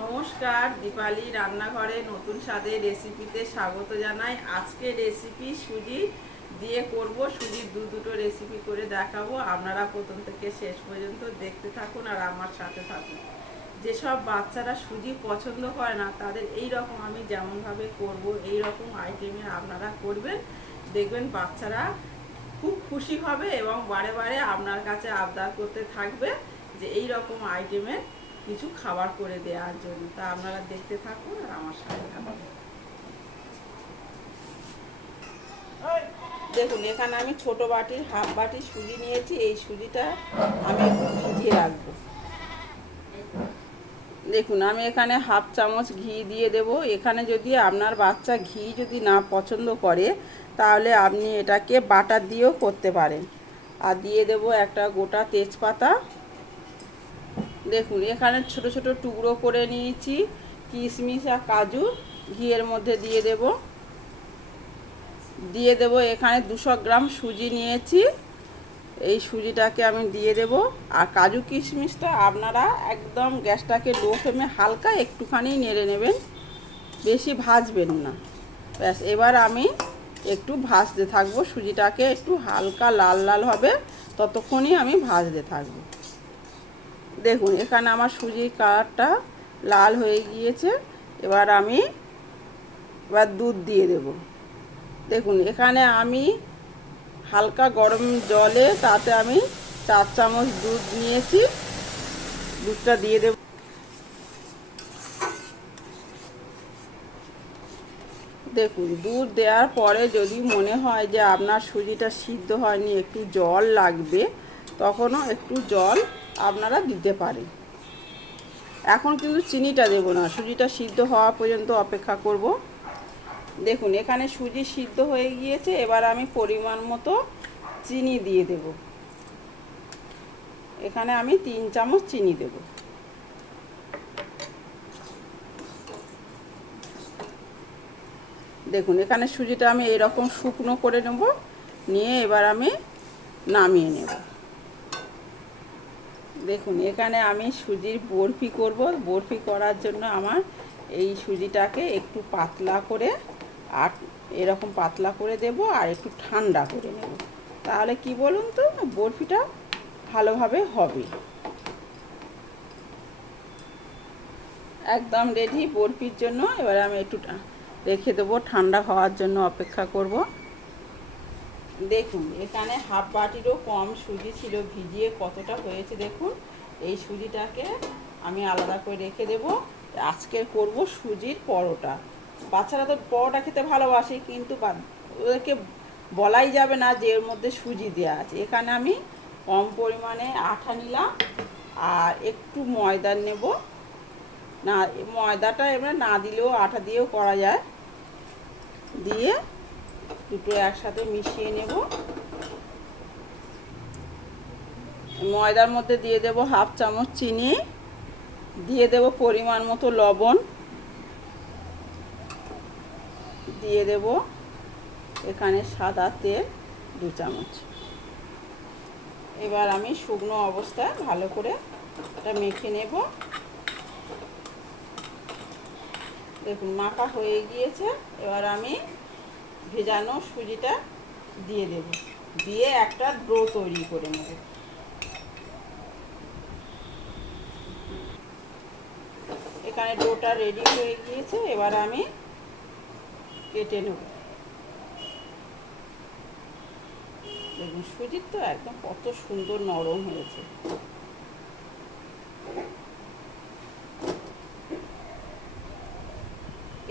নমস্কার, দীপালি রান্নাঘরে নতুন স্বাদের রেসিপিতে স্বাগত জানাই। আজকে রেসিপি সুজি দিয়ে করব। সুজির দুটো রেসিপি করে দেখাবো। আপনারা প্রথম থেকে শেষ পর্যন্ত দেখতে থাকুন আর আমার সাথে থাকুন। যেসব বাচ্চারা সুজি পছন্দ করে না তাদের এই রকম আমি যেমনভাবে করব এই রকম আইটেমে আপনারা করবেন, দেখবেন বাচ্চারা খুব খুশি হবে এবং বারে বারে আপনার কাছে আবদার করতে থাকবে যে এই রকম আইটেমের কিছু খাবার করে দেওয়ার জন্য। তা আপনারা দেখতে থাকুন আর আমার সাথে থাকুন। দেখুন, এখানে আমি ছোট বাটির হাফ বাটি সুজি নিয়েছি। এই সুজিটা আমি একটু ভিজিয়ে রাখবো। দেখুন, আমি এখানে হাফ চামচ ঘি দিয়ে দেব। এখানে যদি আপনার বাচ্চা ঘি যদি না পছন্দ করে তাহলে আপনি এটাকে বাটার দিয়েও করতে পারেন। আর দিয়ে দেব একটা গোটা তেজপাতা। দেখুন, এখানে ছোট ছোট টুকরো করে নিয়েছি কিশমিশ আর কাজু, ঘিয়ের মধ্যে দিয়ে দেব এখানে 200 গ্রাম সুজি নিয়েছি। এই সুজিটাকে আমি দিয়ে দেব। আর কাজু কিশমিশটা আপনারা একদম গ্যাসটাকে লো ফ্লেমে হালকা একটুখানি নেড়ে নেবেন, বেশি ভাজবেন না। ব্যাস, এবার আমি একটু ভাজতে থাকবো। সুজিটাকে একটু হালকা লাল লাল হবে ততক্ষণই আমি ভাজতে থাকবো। দেখুন, এখানে আমার সুজির কালারটা লাল হয়ে গিয়েছে। এবার দুধ দিয়ে দেব। দেখুন, এখানে আমি হালকা গরম জলে তাতে আমি 4 চামচ দুধ নিয়েছি। দুধটা দিয়ে দেব। দেখুন, দুধ দেওয়ার পরে যদি মনে হয় যে আপনার সুজিটা সিদ্ধ হয়নি, একটু জল লাগবে, তখনও একটু জল আপনারা দিতে পারেন। এখন কিন্তু চিনিটা দেব না, সুজিটা সিদ্ধ হওয়া পর্যন্ত অপেক্ষা করব। দেখুন, এখানে সুজি সিদ্ধ হয়ে গিয়েছে। এবার আমি পরিমাণ মতো চিনি দিয়ে দেব। এখানে আমি 3 চামচ চিনি দেব। দেখুন, এখানে সুজিটা আমি এরকম শুকনো করে নেব, নিয়ে এবার আমি নামিয়ে নেব। দেখুন, এখানে আমি সুজির বরফি করব। বরফি করার জন্য আমার এই সুজিটাকে একটু পাতলা করে আর এরকম পাতলা করে দেব আর একটু ঠান্ডা করে নেব। তাহলে কি বলুন তো, বরফিটা ভালোভাবে হবে। একদম রেডি বরফির জন্য। এবার আমি একটু রেখে দেবো, ঠান্ডা হওয়ার জন্য অপেক্ষা করব। দেখুন, এখানে হাফ বাটিরও কম সুজি ছিল, ভিজিয়ে কতটা হয়েছে দেখুন। এই সুজিটাকে আমি আলাদা করে রেখে দেব। আজকে করব সুজির পরোটা। বাচ্চারা তো পরোটা খেতে ভালোবাসে, কিন্তু ওদেরকে বলাই যাবে না যে এর মধ্যে সুজি দেওয়া আছে। এখানে আমি কম পরিমাণে আটা নিলাম আর একটু ময়দা নেব। না, ময়দাটা এবার না দিলেও আটা দিয়েও করা যায়। দিয়ে দুটো একসাথে মিশিয়ে নেব। ময়দার মধ্যে দিয়ে দেব হাফ চামচ চিনি, দিয়ে দেব পরিমাণ মতো লবণ, দিয়ে দেব এখানে সাদা তেল 2 চামচ। এবার আমি শুকনো অবস্থায় ভালো করে এটা মেখে নেব। দেখুন, মাখা হয়ে গিয়েছে। এবার আমি ভেজানো সুজিটা দিয়ে দেব, দিয়ে একটা ডো তৈরি করে নেব। এখানে ডোটা রেডি হয়ে গিয়েছে। এবার আমি কেটে নেব। দেখুন, সুজির তো একদম কত সুন্দর নরম হয়েছে।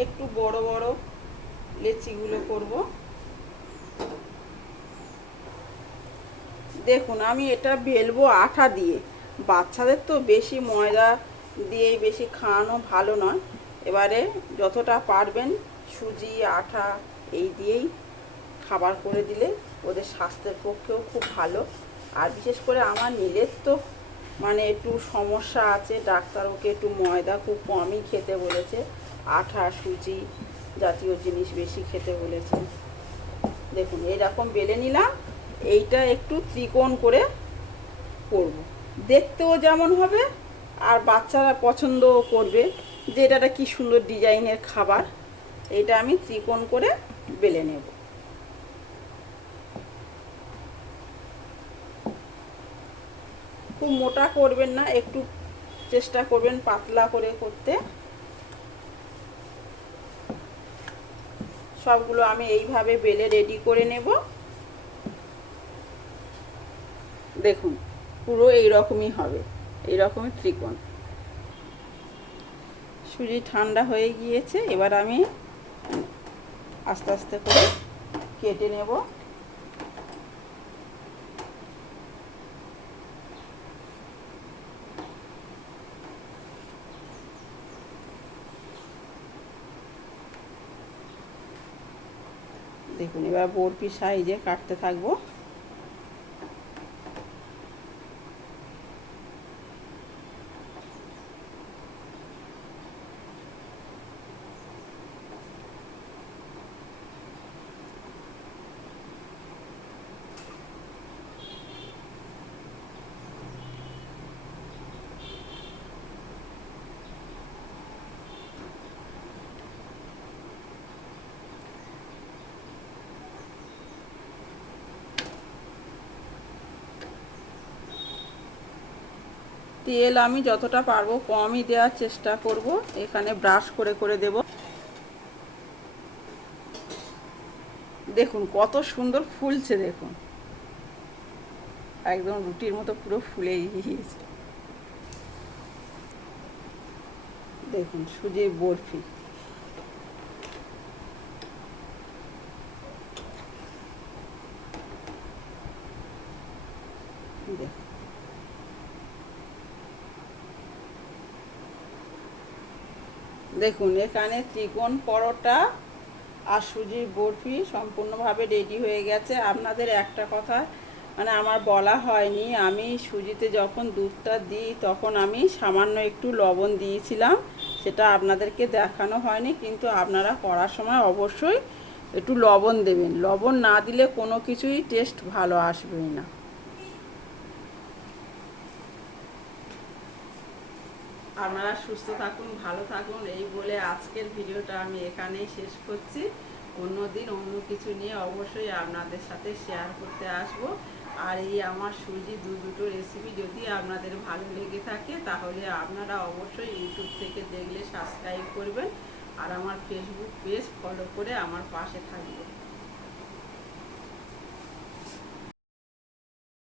একটু বড় বড় লেচিগুলো করব। দেখুন, আমি এটা বেলবো আটা দিয়ে। বাচ্চাদের তো বেশি ময়দা দিয়েই বেশি খাওয়ানো ভালো নয়। এবারে যতটা পারবেন সুজি আটা এই দিয়েই খাবার করে দিলে ওদের স্বাস্থ্যের পক্ষেও খুব ভালো। আর বিশেষ করে আমার নীলের তো মানে একটু সমস্যা আছে, ডাক্তার ওকে একটু ময়দা খুব কমই খেতে বলেছে, আটা সুজি জাতীয় জিনিস বেশি খেতে বলেছে। দেখুন, এরকম বেলে নিলাম। এইটা একটু ত্রিকোণ করে করব, দেখতেও যেমন হবে আর বাচ্চারা পছন্দও করবে। যে এটা একটা কি সুন্দর ডিজাইনের খাবার। এটা আমি ত্রিকোণ করে বেলে নেব। খুব মোটা করবেন না, একটু চেষ্টা করবেন পাতলা করে করতে। সবগুলো আমি এইভাবে বেলে রেডি করে নেব। দেখুন পুরো এইরকমই হবে, এইরকমই ত্রিকোণ। সুজি ঠান্ডা হয়ে গিয়েছে, এবার আমি আস্তে আস্তে করে কেটে নেব। দেখুন এবার বরফি সাইজে কাটতে থাকবো। তেল আমি যতটা পারবো কমই দেওয়ার চেষ্টা করব। এখানে ব্রাশ করে করে দেব। দেখুন কত সুন্দর ফুলছে, দেখুন একদম রুটির মতো পুরো ফুলে গিয়েছে। দেখুন সুজির বরফি। দেখুন দেখুন এখানে ত্রিকোণ পরোটা আর সুজির বরফি সম্পূর্ণভাবে রেডি হয়ে গেছে। আপনাদের একটা কথা মানে আমার বলা হয়নি, আমি সুজিতে যখন দুধটা দিই তখন আমি সামান্য একটু লবণ দিয়েছিলাম, সেটা আপনাদেরকে দেখানো হয়নি। কিন্তু আপনারা করার সময় অবশ্যই একটু লবণ দেবেন, লবণ না দিলে কোনো কিছুই টেস্ট ভালো আসবেই না। আপনারা সুস্থ থাকুন, ভালো থাকুন, এই বলে আজকের ভিডিওটা আমি এখানেই শেষ করছি। অন্যদিন অন্য কিছু নিয়ে অবশ্যই আপনাদের সাথে শেয়ার করতে আসব। আর এই আমার সুজি দুটো রেসিপি যদি আপনাদের ভালো লেগে থাকে তাহলে আপনারা অবশ্যই ইউটিউব থেকে দেখলে সাবস্ক্রাইব করবেন আর আমার ফেসবুক পেজ ফলো করে আমার পাশে থাকবেন।